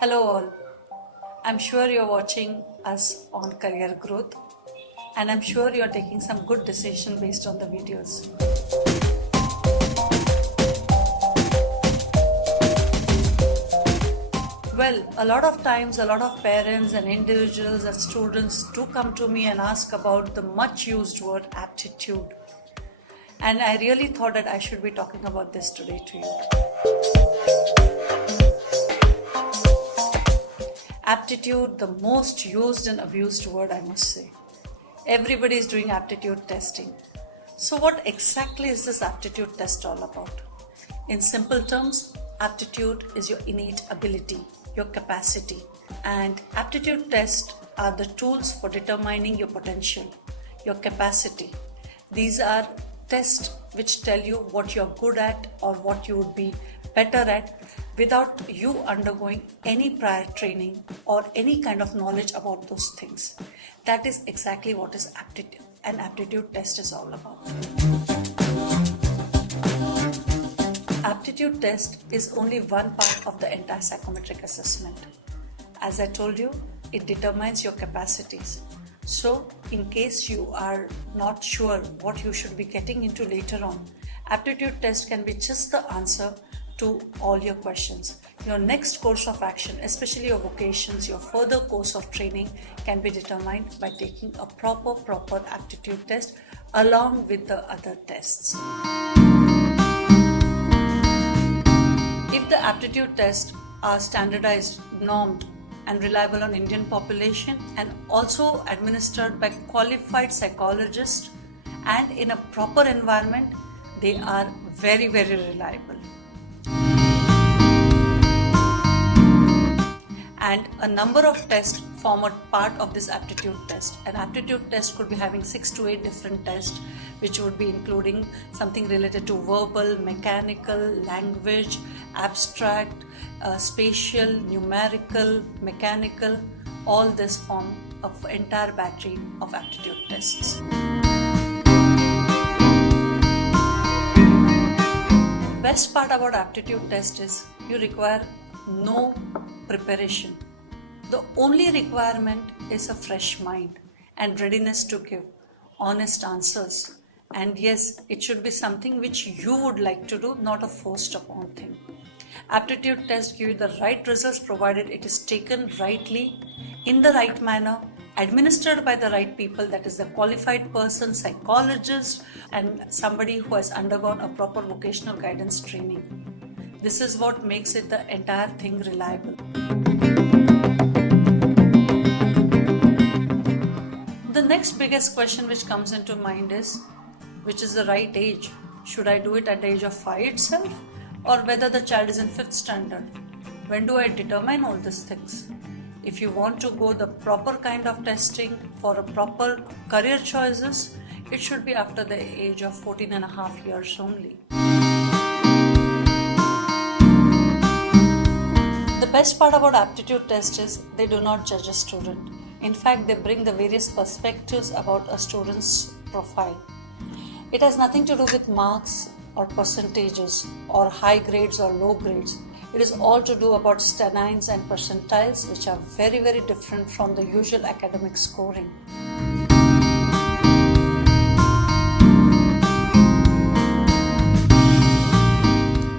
Hello all. I'm sure you're watching us on Career Growth and I'm sure you're taking some good decision based on the videos. Well, a lot of times, a lot of parents and individuals and students do come to me and ask about the much used word aptitude. And I really thought that I should be talking about this today to you. Aptitude, the most used and abused word, I must say. Everybody is doing aptitude testing. So what exactly is this aptitude test all about? In simple terms, aptitude is your innate ability, your capacity. And aptitude tests are the tools for determining your potential, your capacity. These are tests which tell you what you're good at or what you would be better at without you undergoing any prior training or any kind of knowledge about those things. That is exactly what is aptitude. An aptitude test is all about. Aptitude test is only one part of the entire psychometric assessment. As I told you, it determines your capacities. So, in case you are not sure what you should be getting into later on, aptitude test can be just the answer to all your questions. Your next course of action, especially your vocations, your further course of training can be determined by taking a proper aptitude test along with the other tests. If the aptitude tests are standardized, normed, and reliable on Indian population and also administered by qualified psychologists and in a proper environment, they are very reliable. And a number of tests form a part of this aptitude test. An aptitude test could be having 6 to 8 different tests, which would be including something related to verbal, mechanical, language, abstract, spatial, numerical, mechanical. All this form an entire battery of aptitude tests. Best part about aptitude test is you require no preparation. The only requirement is a fresh mind and readiness to give honest answers. And yes, it should be something which you would like to do, not a forced upon thing. Aptitude test give you the right results provided it is taken rightly, in the right manner, administered by the right people, that is the qualified person, psychologist, and somebody who has undergone a proper vocational guidance training. This is what makes it the entire thing reliable. The next biggest question which comes into mind is, which is the right age? Should I do it at the age of 5 itself? Or whether the child is in 5th standard? When do I determine all these things? If you want to go the proper kind of testing for a proper career choices, it should be after the age of 14.5 years only. The best part about aptitude test is they do not judge a student. In fact, they bring the various perspectives about a student's profile. It has nothing to do with marks or percentages or high grades or low grades. It is all to do about stanines and percentiles, which are very different from the usual academic scoring.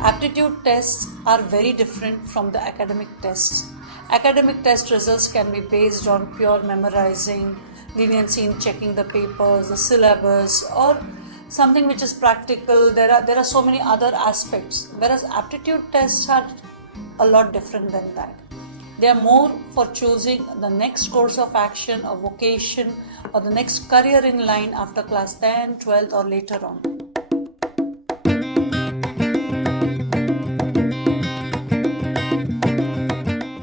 Aptitude tests are very different from the academic tests. Academic test results can be based on pure memorizing, leniency in checking the papers, the syllabus, or something which is practical. There are so many other aspects, whereas aptitude tests are a lot different than that. They are more for choosing the next course of action, a vocation, or the next career in line after class 10, 12, or later on.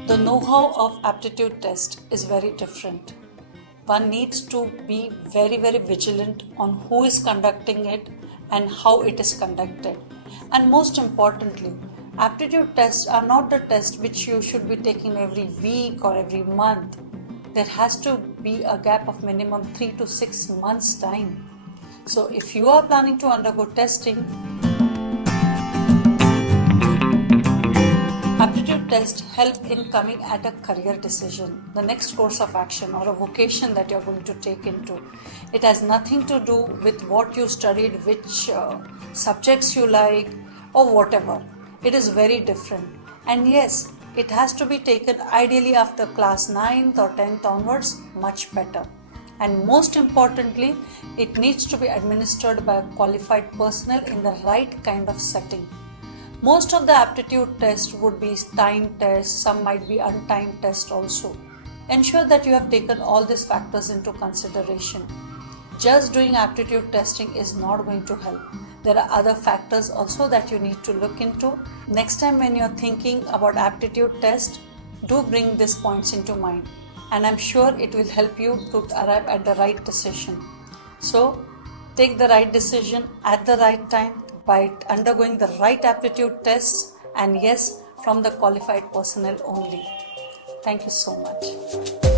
The know-how of aptitude test is very different. One needs to be very vigilant on who is conducting it and how it is conducted. And most importantly, aptitude tests are not the tests which you should be taking every week or every month. There has to be a gap of minimum 3 to 6 months time. So if you are planning to undergo testing, Aptitude tests help in coming at a career decision, the next course of action or a vocation that you're going to take into. It has nothing to do with what you studied, which subjects you like, or whatever. It is very different. And yes, it has to be taken ideally after class 9th or 10th onwards, much better. And most importantly, it needs to be administered by a qualified personnel in the right kind of setting. Most of the aptitude tests would be timed tests, some might be untimed tests also. Ensure that you have taken all these factors into consideration. Just doing aptitude testing is not going to help. There are other factors also that you need to look into. Next time when you're thinking about aptitude test, do bring these points into mind. And I'm sure it will help you to arrive at the right decision. So, take the right decision at the right time by undergoing the right aptitude tests, and yes, from the qualified personnel only. Thank you so much.